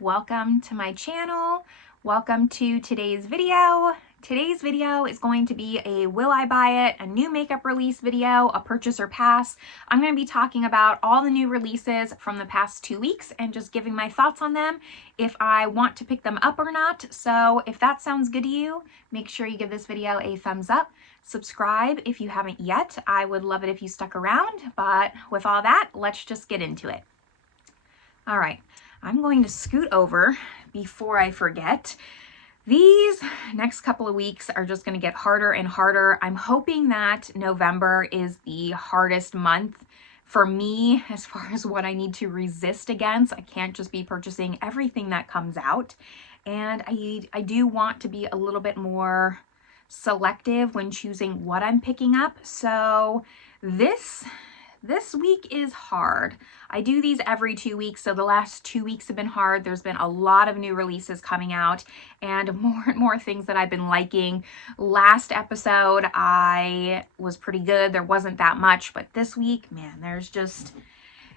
welcome to my channel. Welcome to today's video. Today's video is going to be a will I buy it, a new makeup release video, a purchase or pass. I'm going to be talking about all the new releases from the past 2 weeks and just giving my thoughts on them, if I want to pick them up or not. So if that sounds good to you, make sure you give this video a thumbs up. Subscribe if you haven't yet. I would love it if you stuck around, but with all that, let's just get into it. All right, I'm going to scoot over before I forget. These next couple of weeks are just going to get harder and harder. I'm hoping that November is the hardest month for me as far as what I need to resist against. I can't just be purchasing everything that comes out. And I do want to be a little bit more selective when choosing what I'm picking up. So this week is hard. I do these every 2 weeks, so the last 2 weeks have been hard. There's been a lot of new releases coming out and more things that I've been liking. Last episode, I was pretty good. There wasn't that much, but this week, man,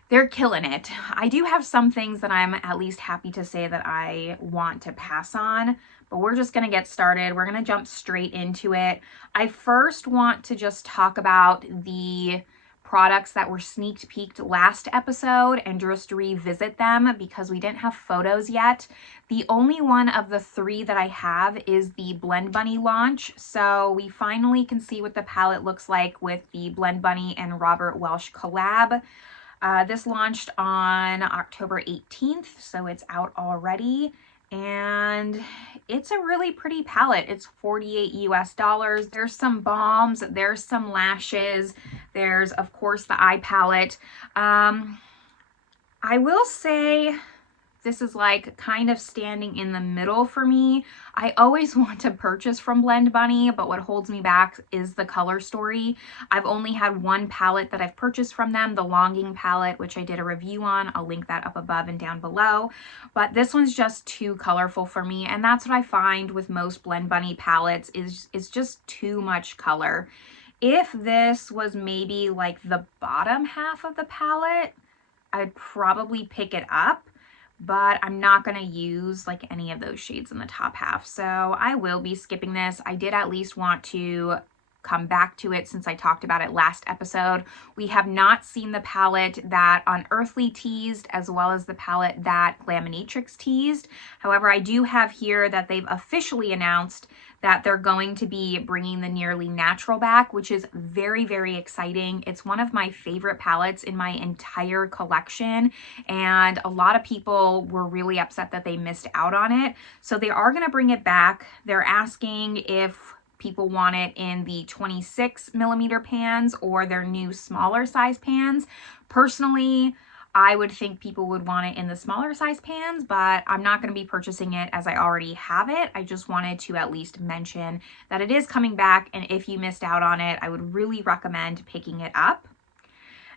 they're killing it. I do have some things that I'm at least happy to say that I want to pass on, but we're just gonna get started. We're gonna jump straight into it. I first want to just talk about the products that were sneak peeked last episode and just revisit them because we didn't have photos yet. The only one of the three that I have is the Blend Bunny launch. So we finally can see what the palette looks like with the Blend Bunny and Robert Welsh collab. This launched on October 18th, so it's out already. And it's a really pretty palette. It's $48 US. There's some balms, there's some lashes, there's of course the eye palette. I will say this is like kind of standing in the middle for me. I always want to purchase from Blend Bunny, but what holds me back is the color story. I've only had one palette that I've purchased from them, the Longing palette, which I did a review on. I'll link that up above and down below. But this one's just too colorful for me, and that's what I find with most Blend Bunny palettes is just too much color. If this was maybe like the bottom half of the palette, I'd probably pick it up, but I'm not going to use like any of those shades in the top half. So I will be skipping this. I did at least want to come back to it since I talked about it last episode. We have not seen the palette that Unearthly teased as well as the palette that Glaminatrix teased. However, I do have here that they've officially announced that they're going to be bringing the Nearly Natural back, which is very, very exciting. It's one of my favorite palettes in my entire collection, and a lot of people were really upset that they missed out on it. So they are going to bring it back. They're asking if people want it in the 26mm pans or their new smaller size pans. Personally, I would think people would want it in the smaller size pans, but I'm not going to be purchasing it as I already have it. I just wanted to at least mention that it is coming back, and if you missed out on it, I would really recommend picking it up.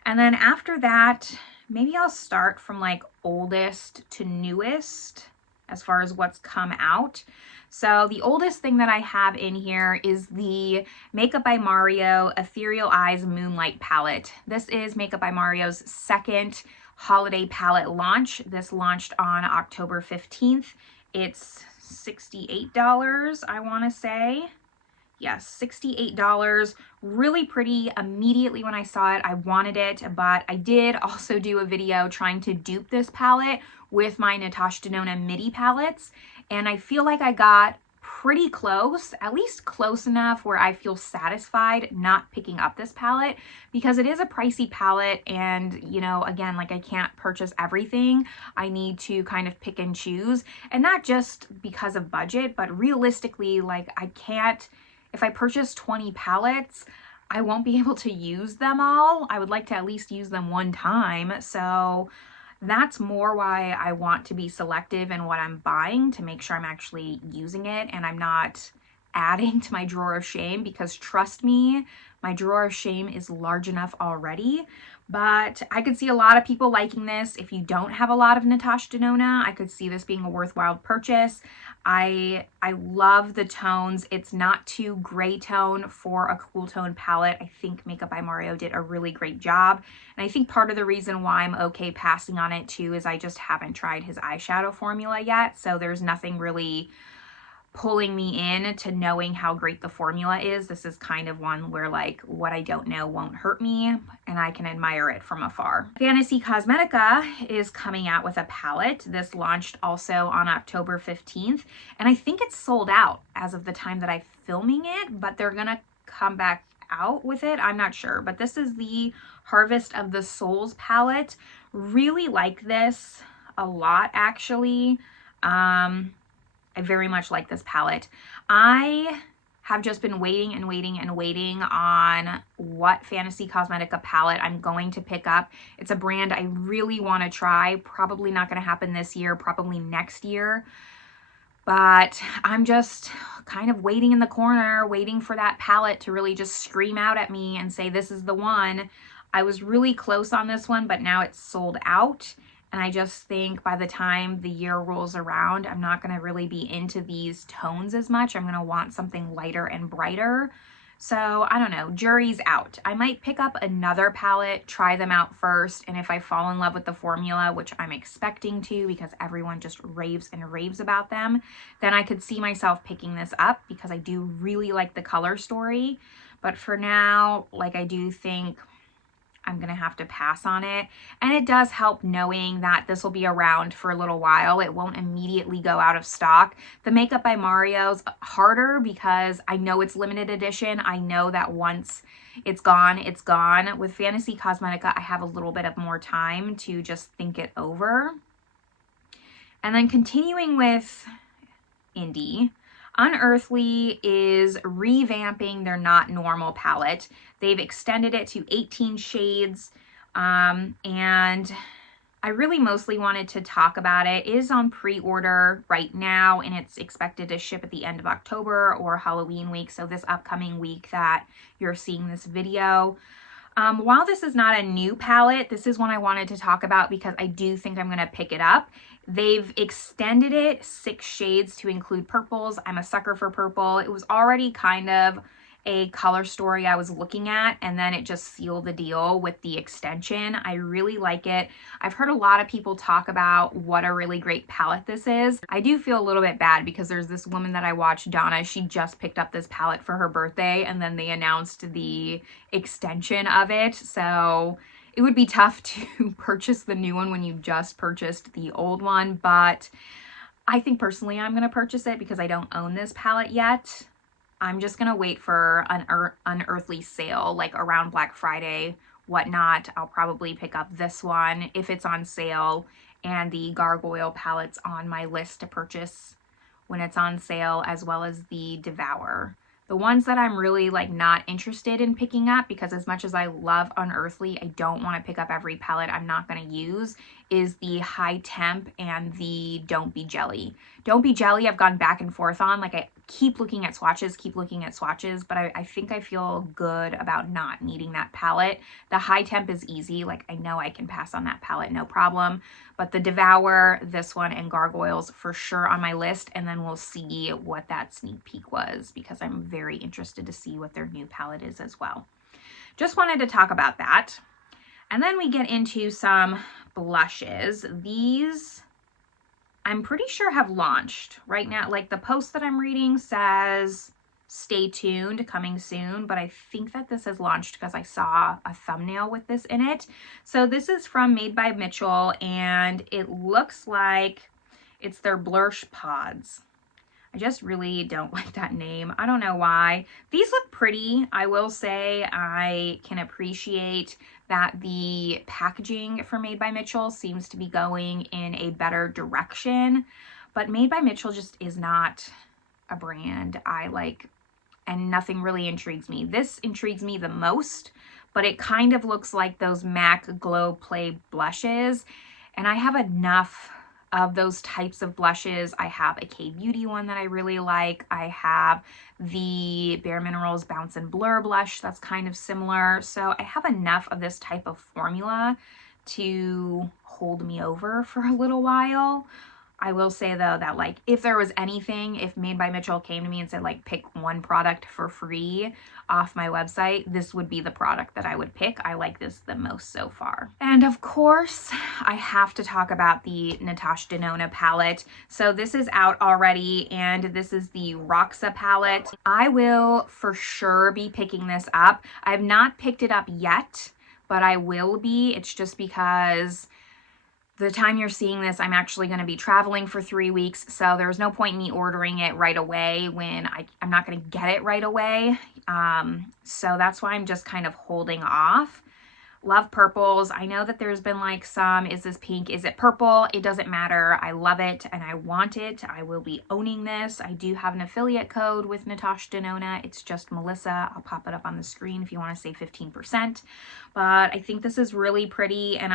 And then after that, maybe I'll start from like oldest to newest as far as what's come out. So the oldest thing that I have in here is the Makeup by Mario Ethereal Eyes Moonlight palette. This is Makeup by Mario's second holiday palette launch. This launched on October 15th. It's $68, I want to say. Yes, $68. Really pretty. Immediately when I saw it, I wanted it, but I did also do a video trying to dupe this palette with my Natasha Denona MIDI palettes, and I feel like I got pretty close, at least close enough where I feel satisfied not picking up this palette, because it is a pricey palette, and you know, again, like I can't purchase everything. I need to kind of pick and choose, and not just because of budget, but realistically, like I can't, if I purchase 20 palettes, I won't be able to use them all. I would like to at least use them one time. So that's more why I want to be selective in what I'm buying, to make sure I'm actually using it and I'm not adding to my drawer of shame, because trust me, my drawer of shame is large enough already. but I could see a lot of people liking this. If you don't have a lot of Natasha Denona, I could see this being a worthwhile purchase. I love the tones. It's not too gray tone for a cool tone palette. I think Makeup by Mario did a really great job. And I think part of the reason why I'm okay passing on it too is I just haven't tried his eyeshadow formula yet. So there's nothing really pulling me in to knowing how great the formula is. This is kind of one where like what I don't know won't hurt me and I can admire it from afar. Fantasy Cosmetica is coming out with a palette. This launched also on October 15th and I think it's sold out as of the time that I'm filming it, but they're gonna come back out with it. I'm not sure, but this is the Harvest of the Souls palette. Really like this a lot actually. I very much like this palette. I have just been waiting and waiting and waiting on what Fantasy Cosmetica palette I'm going to pick up. It's a brand I really want to try. Probably not going to happen this year, probably next year. But I'm just kind of waiting in the corner, waiting for that palette to really just scream out at me and say, this is the one. I was really close on this one, but now it's sold out. And I just think by the time the year rolls around, I'm not going to really be into these tones as much. I'm going to want something lighter and brighter. So I don't know, jury's out. I might pick up another palette, try them out first. And if I fall in love with the formula, which I'm expecting to because everyone just raves and raves about them, then I could see myself picking this up because I do really like the color story. But for now, like I do think I'm going to have to pass on it. And it does help knowing that this will be around for a little while. It won't immediately go out of stock. The Makeup by Mario's harder because I know it's limited edition. I know that once it's gone, it's gone. With Fantasy Cosmetica, I have a little bit of more time to just think it over. And then continuing with indie, Unearthly is revamping their Not Normal palette. They've extended it to 18 shades, and I really mostly wanted to talk about it. It is on pre-order right now, and it's expected to ship at the end of October or Halloween week, so this upcoming week that you're seeing this video. While this is not a new palette, this is one I wanted to talk about because I do think I'm going to pick it up. They've extended it 6 shades to include purples. I'm a sucker for purple. It was already kind of a color story I was looking at, and then it just sealed the deal with the extension. I really like it. I've heard a lot of people talk about what a really great palette this is. I do feel a little bit bad because there's this woman that I watch, Donna. She just picked up this palette for her birthday, and then they announced the extension of it. So it would be tough to purchase the new one when you just purchased the old one, but I think personally I'm going to purchase it because I don't own this palette yet. I'm just going to wait for an Unearthly sale, like around Black Friday, whatnot. I'll probably pick up this one if it's on sale, and the Gargoyle palette's on my list to purchase when it's on sale, as well as the Devour. The ones that I'm really like not interested in picking up, because as much as I love Unearthly, I don't want to pick up every palette I'm not going to use, is the High Temp and the Don't Be Jelly. Don't Be Jelly I've gone back and forth on. Like I keep looking at swatches, but I think I feel good about not needing that palette. The High Temp is easy. Like I know I can pass on that palette, no problem. But the Devour, this one, and Gargoyles for sure on my list, and then we'll see what that sneak peek was because I'm very interested to see what their new palette is as well. Just wanted to talk about that. And then we get into some blushes. These I'm pretty sure have launched right now. Like the post that I'm reading says stay tuned, coming soon, but I think that this has launched because I saw a thumbnail with this in it. So this is from Made by Mitchell, and it looks like it's their Blursh pods. I just really don't like that name. I don't know why. These look pretty. I will say I can appreciate that the packaging for Made by Mitchell seems to be going in a better direction, but Made by Mitchell just is not a brand I like, and nothing really intrigues me. This intrigues me the most, but it kind of looks like those MAC Glow Play blushes, and I have enough of those types of blushes. I have a K-Beauty one that I really like. I have the Bare Minerals Bounce and Blur blush that's kind of similar. So I have enough of this type of formula to hold me over for a little while. I will say though that like if there was anything, if Made by Mitchell came to me and said like pick one product for free off my website, this would be the product that I would pick. I like this the most so far. And of course, I have to talk about the Natasha Denona palette. So this is out already and this is the Roxa palette. I will for sure be picking this up. I have not picked it up yet, but I will be. It's just because the time you're seeing this, I'm actually going to be traveling for 3 weeks, so there's no point in me ordering it right away when I'm not going to get it right away. So that's why I'm just kind of holding off. Love purples. I know that there's been like some, is this pink? Is it purple? It doesn't matter. I love it and I want it. I will be owning this. I do have an affiliate code with Natasha Denona. It's just Melissa. I'll pop it up on the screen if you want to save 15%. But I think this is really pretty, and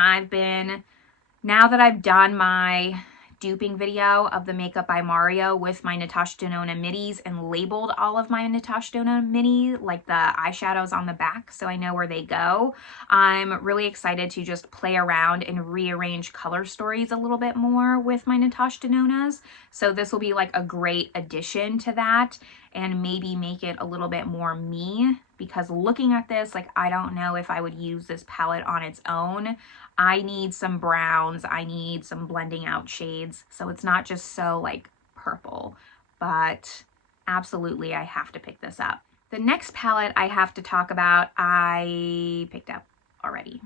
now that I've done my duping video of the Makeup by Mario with my Natasha Denona minis and labeled all of my Natasha Denona mini, like the eyeshadows on the back, so I know where they go, I'm really excited to just play around and rearrange color stories a little bit more with my Natasha Denonas. So this will be like a great addition to that and maybe make it a little bit more me, because looking at this, like, I don't know if I would use this palette on its own. I need some browns, I need some blending out shades, so it's not just so like purple, but absolutely I have to pick this up. The next palette I have to talk about, I picked up already.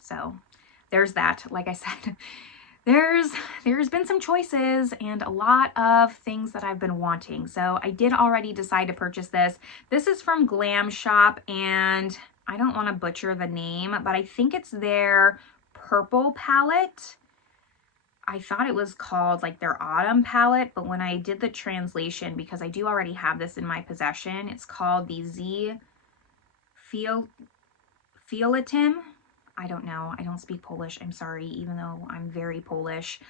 So there's that. Like I said, there's been some choices and a lot of things that I've been wanting. So I did already decide to purchase this. This is from Glam Shop, and I don't want to butcher the name, but I think it's their purple palette. I thought it was called like their autumn palette, but when I did the translation, because I do already have this in my possession, it's called the Z Fioletem. I don't know. I don't speak Polish. I'm sorry, even though I'm very Polish.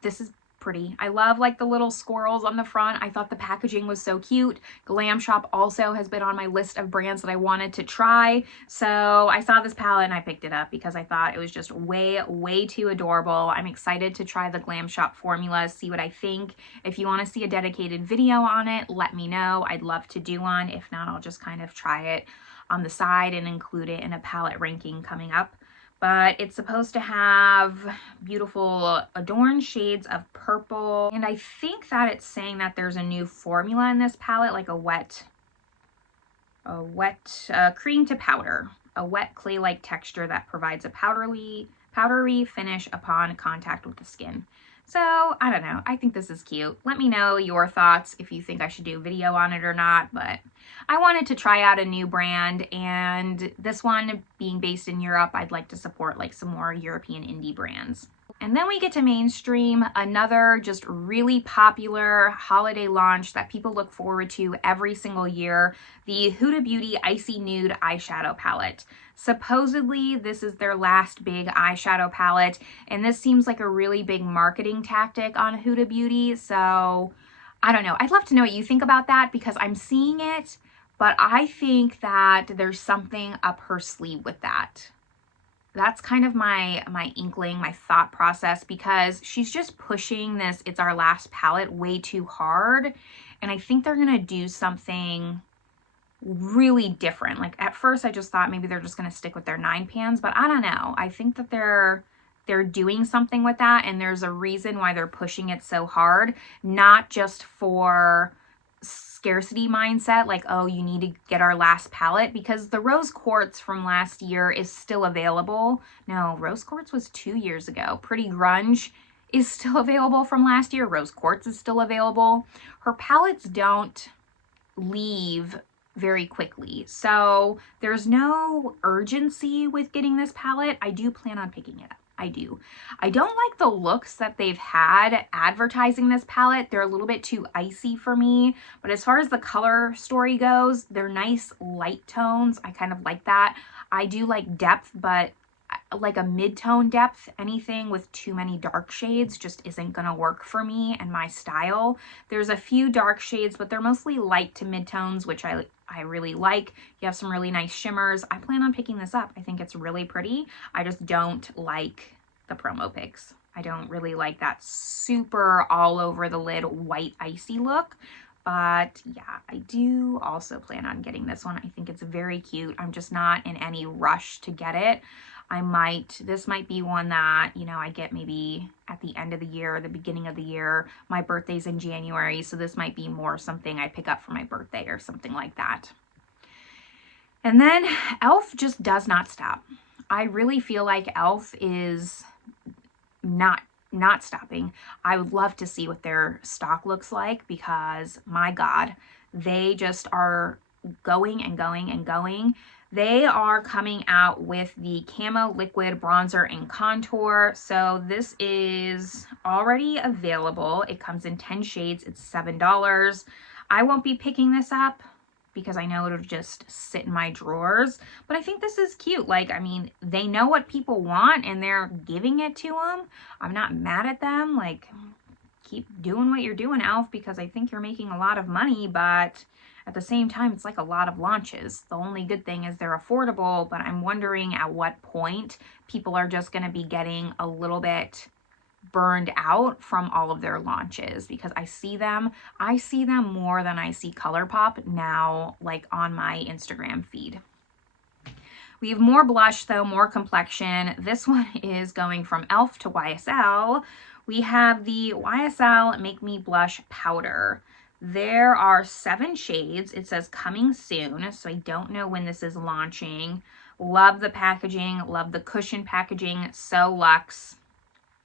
This is pretty. I love like the little squirrels on the front. I thought the packaging was so cute. Glam Shop also has been on my list of brands that I wanted to try. So I saw this palette and I picked it up because I thought it was just way too adorable. I'm excited to try the Glam Shop formula, see what I think. If you want to see a dedicated video on it, let me know. I'd love to do one. If not, I'll just kind of try it on the side and include it in a palette ranking coming up. But it's supposed to have beautiful adorned shades of purple. And I think that it's saying that there's a new formula in this palette, like a wet cream to powder, a wet clay-like texture that provides a powdery finish upon contact with the skin. So I don't know. I think this is cute. Let me know your thoughts if you think I should do a video on it or not, but I wanted to try out a new brand, and this one being based in Europe, I'd like to support like some more European indie brands. And then we get to mainstream, another just really popular holiday launch that people look forward to every single year, the Huda Beauty Icy Nude eyeshadow palette. Supposedly, this is their last big eyeshadow palette, and this seems like a really big marketing tactic on Huda Beauty, so I don't know. I'd love to know what you think about that, because I'm seeing it, but I think that there's something up her sleeve with that. That's kind of my inkling, my thought process, because she's just pushing this "it's our last palette" way too hard, and I think they're gonna do something really different. Like at first I just thought maybe they're just gonna stick with their 9 pans, but I don't know. I think that they're doing something with that, and there's a reason why they're pushing it so hard, not just for scarcity mindset, like, oh, you need to get our last palette, because the Rose Quartz from last year is still available. No, Rose Quartz was 2 years ago. Pretty Grunge is still available from last year. Rose Quartz is still available. Her palettes don't leave very quickly, so there's no urgency with getting this palette. I do plan on picking it up. I do. I don't like the looks that they've had advertising this palette. They're a little bit too icy for me, but as far as the color story goes, they're nice light tones. I kind of like that. I do like depth, but like a mid-tone depth. Anything with too many dark shades just isn't gonna work for me and my style. There's a few dark shades, but they're mostly light to mid-tones, which I really like. You have some really nice shimmers. I plan on picking this up. I think it's really pretty. I just don't like the promo pics. I don't really like that super all over the lid white icy look. But yeah, I do also plan on getting this one. I think it's very cute. I'm just not in any rush to get it. This might be one that, you know, I get maybe at the end of the year, the beginning of the year. My birthday's in January, so this might be more something I pick up for my birthday or something like that. And then e.l.f. just does not stop. I really feel like e.l.f. is not stopping. I would love to see what their stock looks like because my God, they just are going and going and going. They are coming out with the Camo Liquid Bronzer and Contour. So this is already available. It comes in 10 shades. It's $7. I won't be picking this up because I know it'll just sit in my drawers. But I think this is cute. Like, I mean, they know what people want and they're giving it to them. I'm not mad at them. Like, keep doing what you're doing, e.l.f., because I think you're making a lot of money, but at the same time, it's like a lot of launches. The only good thing is they're affordable, but I'm wondering at what point people are just gonna be getting a little bit burned out from all of their launches because I see them more than I see Colourpop now, like on my Instagram feed. We have more blush though, more complexion. This one is going from e.l.f. to YSL. We have the YSL Make Me Blush Powder. There are 7 shades. It says coming soon, so I don't know when this is launching. Love the packaging, love the cushion packaging, so luxe.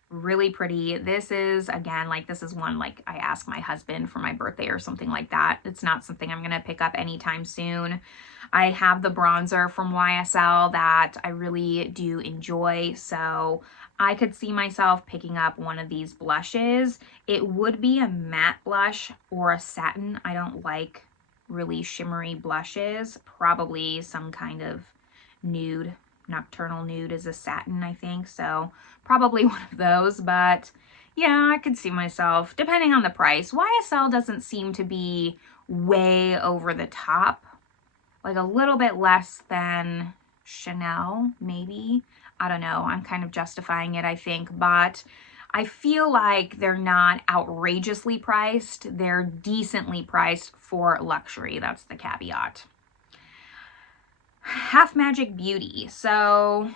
Really pretty. This is, again, like this is one like I ask my husband for my birthday or something like that. It's not something I'm gonna pick up anytime soon. I have the bronzer from YSL that I really do enjoy, so I could see myself picking up one of these blushes. It would be a matte blush or a satin. I don't like really shimmery blushes. Probably some kind of nude. Nocturnal Nude is a satin, I think, so probably one of those, but yeah, I could see myself, depending on the price. YSL doesn't seem to be way over the top, like a little bit less than Chanel, maybe. I don't know, I'm kind of justifying it, I think, but I feel like they're not outrageously priced. They're decently priced for luxury, that's the caveat. Half Magic Beauty. So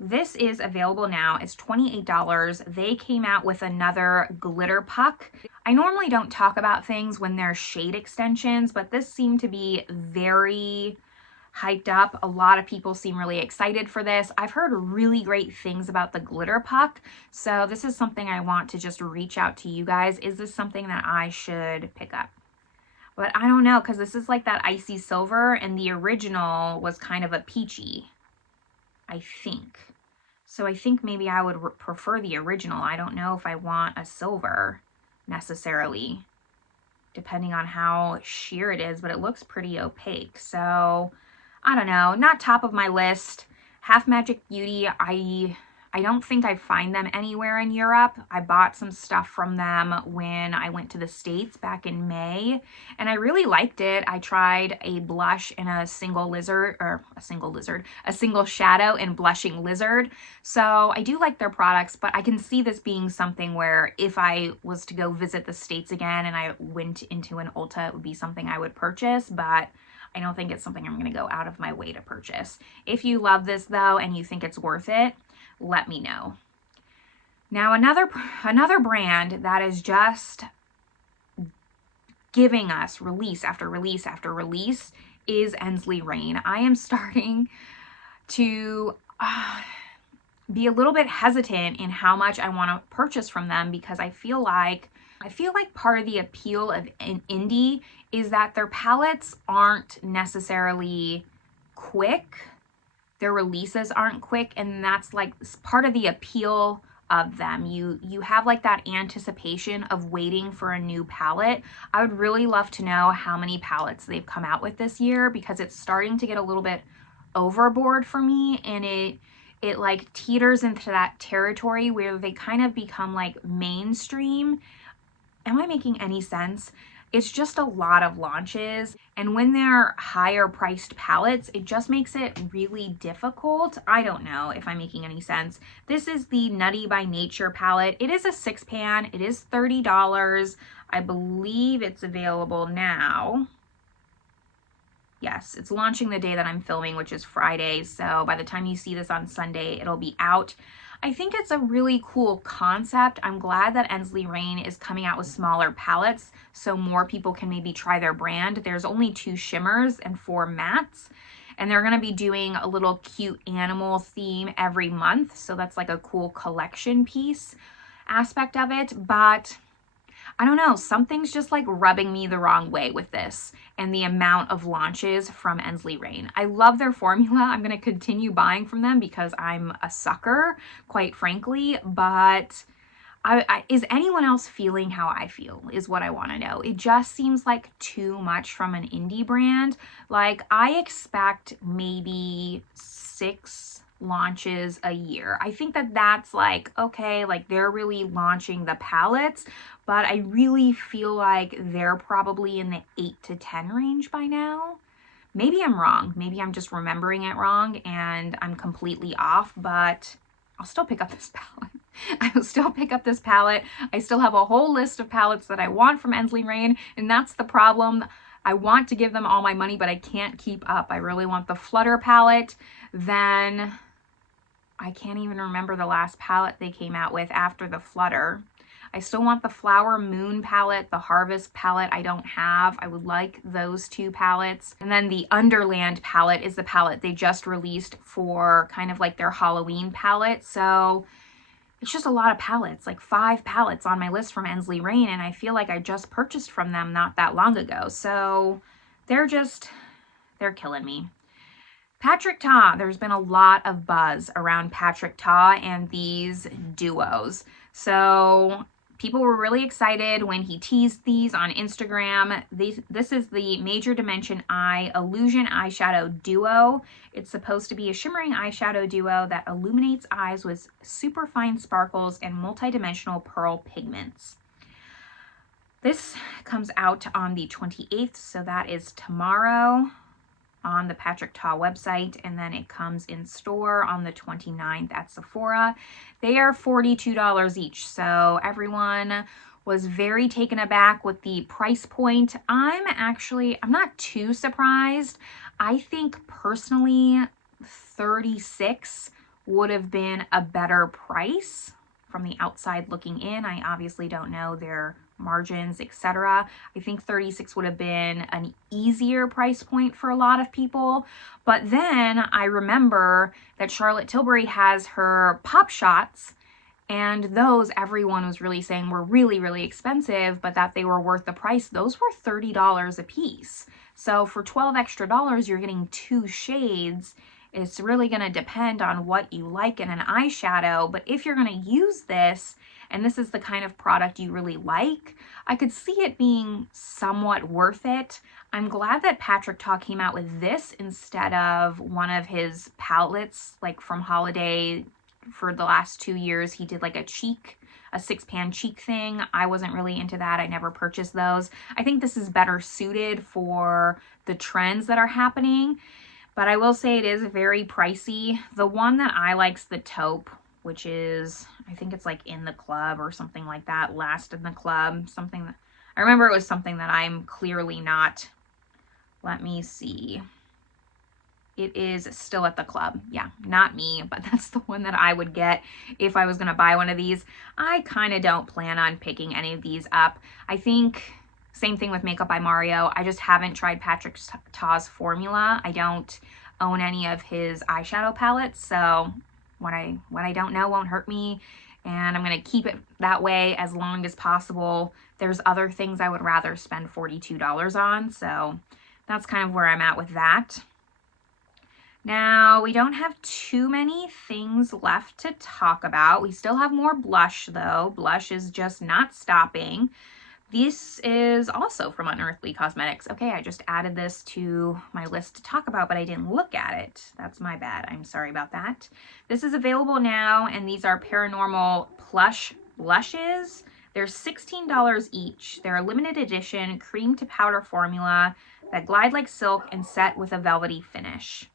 this is available now. It's $28. They came out with another glitter puck. I normally don't talk about things when they're shade extensions, but this seemed to be very hyped up. A lot of people seem really excited for this. I've heard really great things about the glitter puck, so this is something I want to just reach out to you guys. Is this something that I should pick up? But I don't know, because this is like that icy silver, and the original was kind of a peachy, I think. So I think maybe I would prefer the original. I don't know if I want a silver necessarily, depending on how sheer it is, but it looks pretty opaque. So I don't know, not top of my list. Half Magic Beauty, I don't think I find them anywhere in Europe. I bought some stuff from them when I went to the States back in May, and I really liked it. I tried a blush in a single shadow in Blushing Lizard. So I do like their products, but I can see this being something where if I was to go visit the States again and I went into an Ulta, it would be something I would purchase, but I don't think it's something I'm gonna go out of my way to purchase. If you love this though, and you think it's worth it, let me know. Now another brand that is just giving us release after release after release is Ensley Reign. I am starting to be a little bit hesitant in how much I want to purchase from them because I feel like part of the appeal of an indie is that their palettes aren't necessarily quick. Their releases aren't quick, and that's like part of the appeal of them. You have like that anticipation of waiting for a new palette. I would really love to know how many palettes they've come out with this year because it's starting to get a little bit overboard for me, and it like teeters into that territory where they kind of become like mainstream. Am I making any sense? It's just a lot of launches, and when they're higher priced palettes, it just makes it really difficult. I don't know if I'm making any sense. This is the Nutty by Nature palette. It is a 6-pan. It is $30. I believe it's available now. Yes, it's launching the day that I'm filming, which is Friday, so by the time you see this on Sunday, it'll be out. I think it's a really cool concept. I'm glad that Ensley Reign is coming out with smaller palettes so more people can maybe try their brand. There's only 2 shimmers and 4 mattes, and they're going to be doing a little cute animal theme every month, so that's like a cool collection piece aspect of it. But I don't know, something's just like rubbing me the wrong way with this and the amount of launches from Ensley Reign. I love their formula. I'm going to continue buying from them because I'm a sucker, quite frankly, but is anyone else feeling how I feel is what I want to know. It just seems like too much from an indie brand. Like, I expect maybe 6 launches a year. I think that that's like, okay, like they're really launching the palettes, but I really feel like they're probably in the 8 to 10 range by now. Maybe I'm wrong. Maybe I'm just remembering it wrong and I'm completely off, but I'll still pick up this palette. I will still pick up this palette. I still have a whole list of palettes that I want from Ensley Reign, and that's the problem. I want to give them all my money, but I can't keep up. I really want the Flutter palette. Then I can't even remember the last palette they came out with after the Flutter. I still want the Flower Moon palette, the Harvest palette I don't have. I would like those 2 palettes. And then the Underland palette is the palette they just released for kind of like their Halloween palette. So it's just a lot of palettes, like 5 palettes on my list from Ensley Reign, and I feel like I just purchased from them not that long ago. So they're killing me. Patrick Ta, there's been a lot of buzz around Patrick Ta and these duos. So people were really excited when he teased these on Instagram. This is the Major Dimension Eye Illusion Eyeshadow Duo. It's supposed to be a shimmering eyeshadow duo that illuminates eyes with super fine sparkles and multidimensional pearl pigments. This comes out on the 28th, so that is tomorrow, on the Patrick Ta website, and then it comes in store on the 29th at Sephora. They are $42 each, so everyone was very taken aback with the price point. I'm not too surprised. I think personally $36 would have been a better price from the outside looking in. I obviously don't know their margins, etc. I think $36 would have been an easier price point for a lot of people. But then I remember that Charlotte Tilbury has her Pop Shots, and those everyone was really saying were really, really expensive, but that they were worth the price. Those were $30 a piece. So for $12 extra, you're getting 2 shades. It's really going to depend on what you like in an eyeshadow. But if you're going to use this, and this is the kind of product you really like, I could see it being somewhat worth it. I'm glad that Patrick Ta came out with this instead of one of his palettes, like from Holiday. For the last 2 years, he did like a 6-pan cheek thing. I wasn't really into that. I never purchased those. I think this is better suited for the trends that are happening, but I will say it is very pricey. The one that I like's the taupe, which is, I think it's like In the Club or something like that. Last in the Club, something that, I remember it was something that I'm clearly not. Let me see. It is Still at the Club. Yeah, not me, but that's the one that I would get if I was going to buy one of these. I kind of don't plan on picking any of these up. I think same thing with Makeup by Mario. I just haven't tried Patrick Ta's formula. I don't own any of his eyeshadow palettes, so what I don't know won't hurt me, and I'm going to keep it that way as long as possible. There's other things I would rather spend $42 on, so that's kind of where I'm at with that. Now, we don't have too many things left to talk about. We still have more blush, though. Blush is just not stopping. This is also from Unearthly Cosmetics. Okay, I just added this to my list to talk about, but I didn't look at it. That's my bad. I'm sorry about that. This is available now, and these are Paranormal Plush blushes. They're $16 each. They're a limited edition cream to powder formula that glide like silk and set with a velvety finish.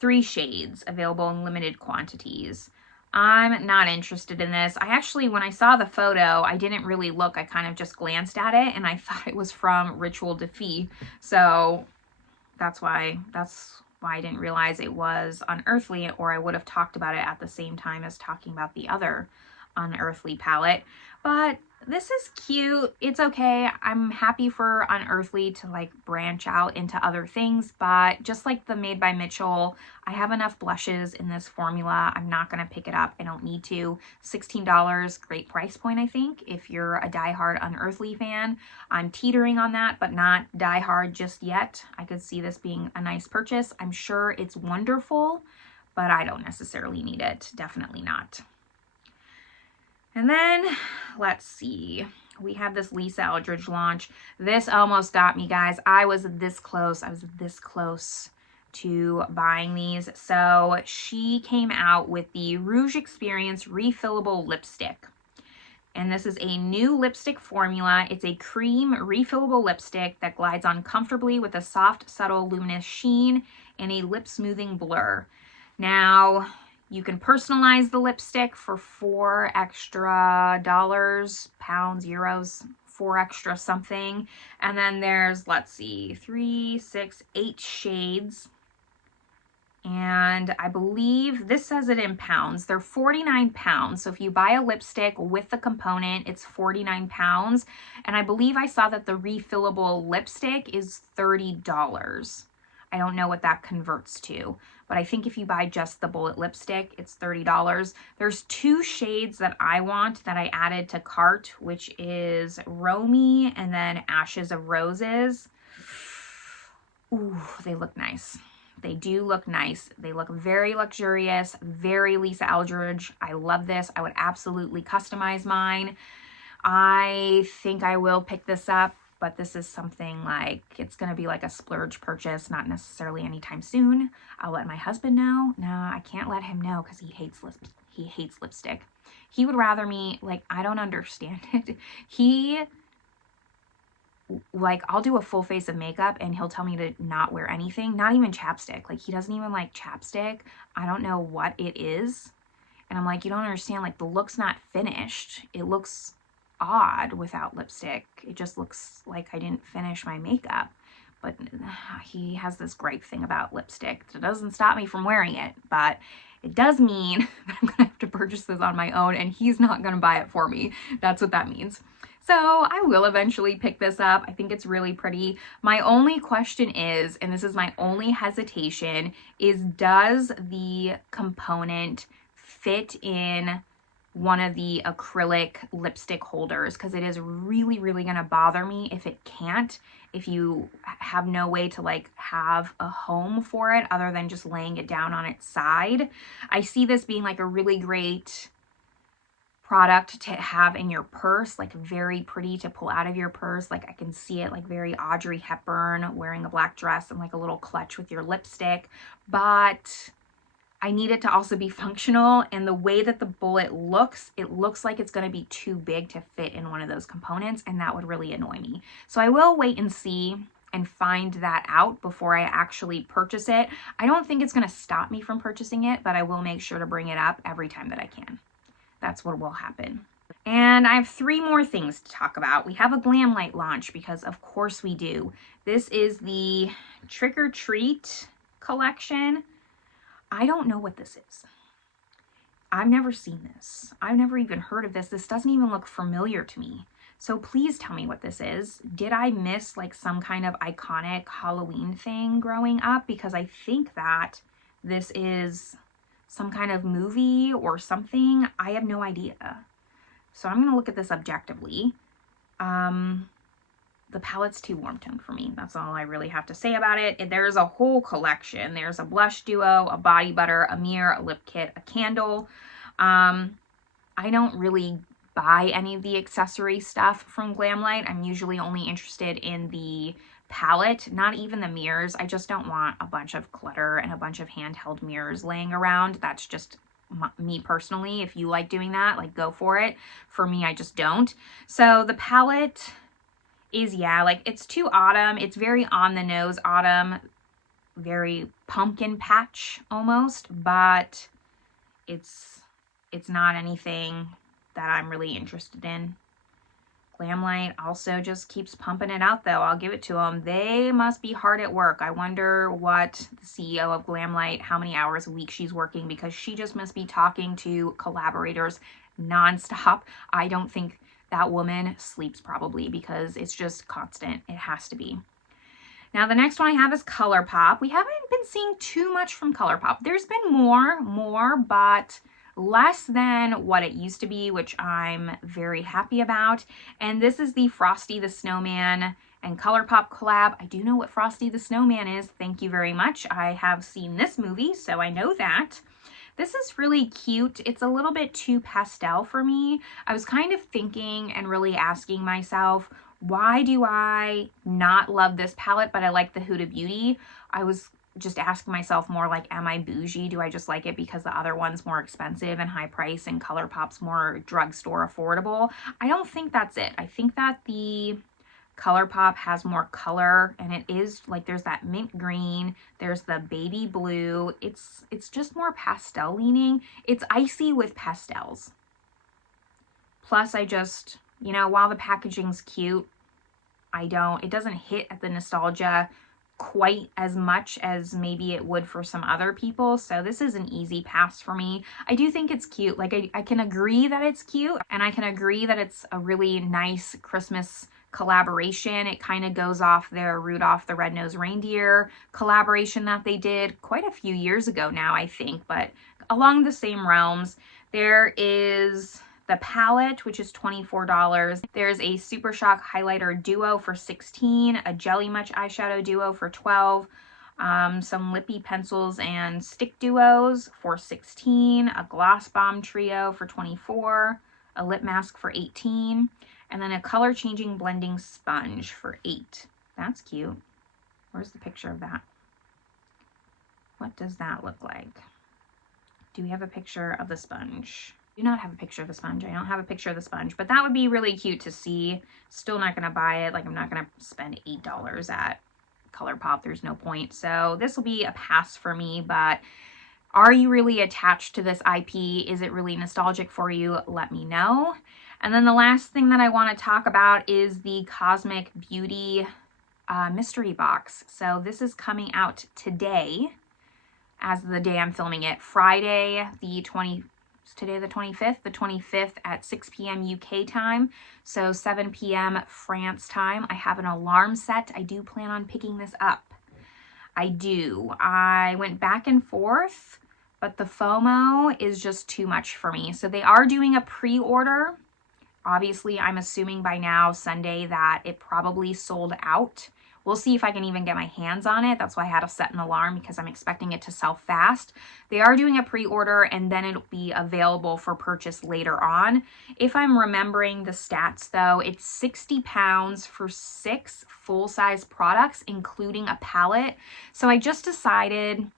3 shades available in limited quantities. I'm not interested in this. I actually, when I saw the photo, I didn't really look. I kind of just glanced at it and I thought it was from Ritual Defy. So that's why I didn't realize it was Unearthly, or I would have talked about it at the same time as talking about the other Unearthly palette. But this is cute. It's okay. I'm happy for Unearthly to like branch out into other things, but just like the Made by Mitchell, I have enough blushes in this formula. I'm not going to pick it up. I don't need to. $16, great price point, I think, if you're a diehard Unearthly fan. I'm teetering on that, but not diehard just yet. I could see this being a nice purchase. I'm sure it's wonderful, but I don't necessarily need it. Definitely not. And then, let's see, we have this Lisa Eldridge launch. This almost got me, guys. I was this close to buying these. So she came out with the Rouge Experience Refillable Lipstick. And this is a new lipstick formula. It's a cream refillable lipstick that glides on comfortably with a soft, subtle, luminous sheen and a lip smoothing blur. Now, you can personalize the lipstick for $4 extra, pounds, euros, 4 extra something. And then there's, let's see, 3, 6, 8 shades. And I believe this says it in pounds. They're 49 pounds. So if you buy a lipstick with the component, it's 49 pounds. And I believe I saw that the refillable lipstick is $30. I don't know what that converts to, but I think if you buy just the bullet lipstick, it's $30. There's 2 shades that I want that I added to cart, which is Romy and then Ashes of Roses. Ooh, they look nice. They do look nice. They look very luxurious, very Lisa Eldridge. I love this. I would absolutely customize mine. I think I will pick this up, but this is something like, it's going to be like a splurge purchase, not necessarily anytime soon. I'll let my husband know. No, I can't let him know because he hates lipstick. He would rather me, like, I don't understand it. He, like, I'll do a full face of makeup and he'll tell me to not wear anything, not even chapstick. Like, he doesn't even like chapstick. I don't know what it is. And I'm like, you don't understand, like, the look's not finished. It looks odd without lipstick. It just looks like I didn't finish my makeup. But he has this gripe thing about lipstick. It doesn't stop me from wearing it, but it does mean that I'm gonna have to purchase this on my own and he's not gonna buy it for me. That's what that means. So I will eventually pick this up. I think it's really pretty. My only question is, and this is my only hesitation, is does the component fit in one of the acrylic lipstick holders? Because it is really, really going to bother me if it can't, if you have no way to like have a home for it other than just laying it down on its side. I see this being like a really great product to have in your purse, like very pretty to pull out of your purse. Like I can see it like very Audrey Hepburn wearing a black dress and like a little clutch with your lipstick, but I need it to also be functional, and the way that the bullet looks, it looks like it's going to be too big to fit in one of those components, and that would really annoy me. So I will wait and see and find that out before I actually purchase it. I don't think it's going to stop me from purchasing it, but I will make sure to bring it up every time that I can. That's what will happen. And I have 3 more things to talk about. We have a Glamlite launch because of course we do. This is the Trick or Treat collection. I don't know what this is. I've never seen this. I've never even heard of this. This doesn't even look familiar to me. So please tell me what this is. Did I miss like some kind of iconic Halloween thing growing up? Because I think that this is some kind of movie or something. I have no idea. So I'm going to look at this objectively. The palette's too warm toned for me. That's all I really have to say about it. There's a whole collection. There's a blush duo, a body butter, a mirror, a lip kit, a candle. I don't really buy any of the accessory stuff from Glamlite. I'm usually only interested in the palette, not even the mirrors. I just don't want a bunch of clutter and a bunch of handheld mirrors laying around. That's just me personally. If you like doing that, like, go for it. For me, I just don't. So the palette is, yeah, like, it's too autumn. It's very on the nose autumn, very pumpkin patch almost, but it's not anything that I'm really interested in. Glamlite also just keeps pumping it out, though. I'll give it to them. They must be hard at work. I wonder what the CEO of Glamlite, how many hours a week she's working, because she just must be talking to collaborators nonstop. I don't think that woman sleeps, probably, because it's just constant. It has to be. Now, the next one I have is Colourpop. We haven't been seeing too much from Colourpop. There's been more, but less than what it used to be, which I'm very happy about. And this is the Frosty the Snowman and Colourpop collab. I do know what Frosty the Snowman is. Thank you very much. I have seen this movie, so I know that. This is really cute. It's a little bit too pastel for me. I was kind of thinking and really asking myself, why do I not love this palette, but I like the Huda Beauty? I was just asking myself more like, am I bougie? Do I just like it because the other one's more expensive and high price and Colourpop's more drugstore affordable? I don't think that's it. I think that the Colourpop has more color, and it is like, there's that mint green, there's the baby blue. It's just more pastel leaning. It's icy with pastels. Plus, I just, you know, while the packaging's cute, it doesn't hit at the nostalgia quite as much as maybe it would for some other people. So this is an easy pass for me. I do think it's cute. Like, I can agree that it's cute, and I can agree that it's a really nice Christmas collaboration. It kind of goes off their Rudolph the Red-Nosed Reindeer collaboration that they did quite a few years ago now, I think, but along the same realms. There is the palette, which is $24. There's a Super Shock highlighter duo for $16, a Jelly Much eyeshadow duo for $12, some lippy pencils and stick duos for $16, a gloss bomb trio for $24, a lip mask for $18, and then a color changing blending sponge for $8. That's cute. Where's the picture of that? What does that look like? Do we have a picture of the sponge? Do not have a picture of the sponge. I don't have a picture of the sponge, but that would be really cute to see. Still not going to buy it. Like, I'm not going to spend $8 at Colourpop. There's no point. So this will be a pass for me, but are you really attached to this IP? Is it really nostalgic for you? Let me know. And then the last thing that I want to talk about is the Cosmic Beauty mystery box. So this is coming out today, as the day I'm filming it, Friday the 20th. Today the 25th, at 6 p.m. UK time, so 7 p.m. France time. I have an alarm set. I do plan on picking this up. I went back and forth, but the FOMO is just too much for me. So they are doing a pre-order. Obviously, I'm assuming by now, Sunday, that it probably sold out. We'll see if I can even get my hands on it. That's why I had to set an alarm, because I'm expecting it to sell fast. They are doing a pre-order, and then it'll be available for purchase later on. If I'm remembering the stats, though, it's £60 for 6 full-size products, including a palette. So I just decided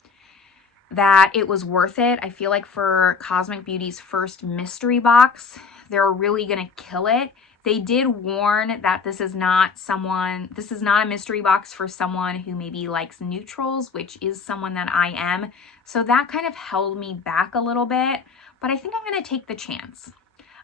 that it was worth it. I feel like for Cosmic Beauty's first mystery box, they're really going to kill it. They did warn that this is not a mystery box for someone who maybe likes neutrals, which is someone that I am. So that kind of held me back a little bit, but I think I'm going to take the chance.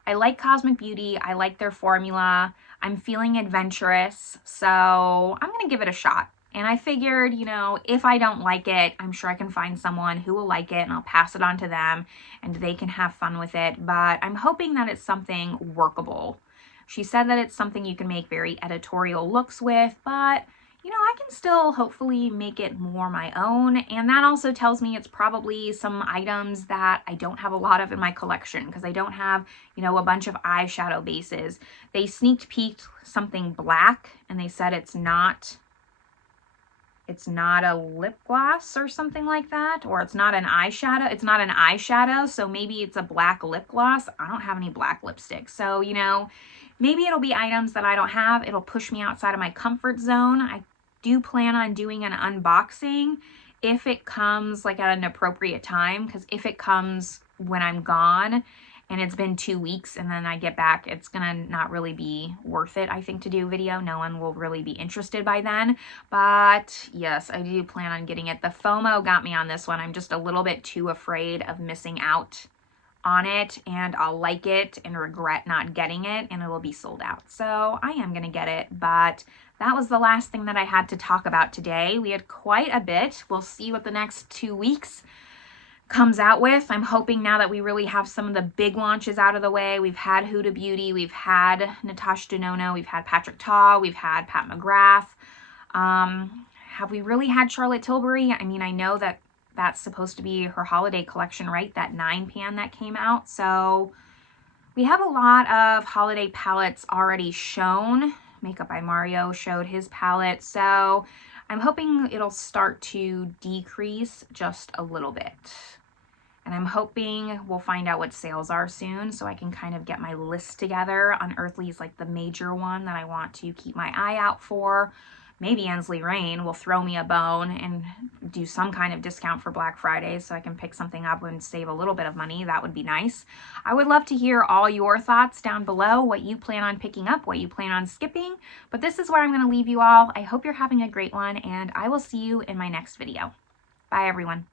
I like Cosmic Beauty. I like their formula. I'm feeling adventurous, so I'm going to give it a shot. And I figured, you know, if I don't like it, I'm sure I can find someone who will like it, and I'll pass it on to them and they can have fun with it. But I'm hoping that it's something workable. She said that it's something you can make very editorial looks with, but, you know, I can still hopefully make it more my own. And that also tells me it's probably some items that I don't have a lot of in my collection, because I don't have, you know, a bunch of eyeshadow bases. They sneak peeked something black, and they said it's not it's not a lip gloss or something like that, or it's not an eyeshadow. It's not an eyeshadow, so maybe it's a black lip gloss. I don't have any black lipstick, so, you know, maybe it'll be items that I don't have. It'll push me outside of my comfort zone. I do plan on doing an unboxing if it comes like at an appropriate time, because if it comes when I'm gone and it's been 2 weeks and then I get back, it's gonna not really be worth it, I think, to do a video. No one will really be interested by then. But yes, I do plan on getting it. The FOMO got me on this one. I'm just a little bit too afraid of missing out on it, and I'll like it and regret not getting it, and it will be sold out. So I am gonna get it, but that was the last thing that I had to talk about today. We had quite a bit. We'll see what the next 2 weeks comes out with. I'm hoping now that we really have some of the big launches out of the way. We've had Huda Beauty, we've had Natasha Denona, we've had Patrick Ta, we've had Pat McGrath. Have we really had Charlotte Tilbury? I mean, I know that that's supposed to be her holiday collection, right? That 9 pan that came out. So we have a lot of holiday palettes already shown. Makeup by Mario showed his palette. So I'm hoping it'll start to decrease just a little bit. And I'm hoping we'll find out what sales are soon so I can kind of get my list together. Unearthly is like the major one that I want to keep my eye out for. Maybe Ensley Reign will throw me a bone and do some kind of discount for Black Friday so I can pick something up and save a little bit of money. That would be nice. I would love to hear all your thoughts down below, what you plan on picking up, what you plan on skipping. But this is where I'm going to leave you all. I hope you're having a great one, and I will see you in my next video. Bye, everyone.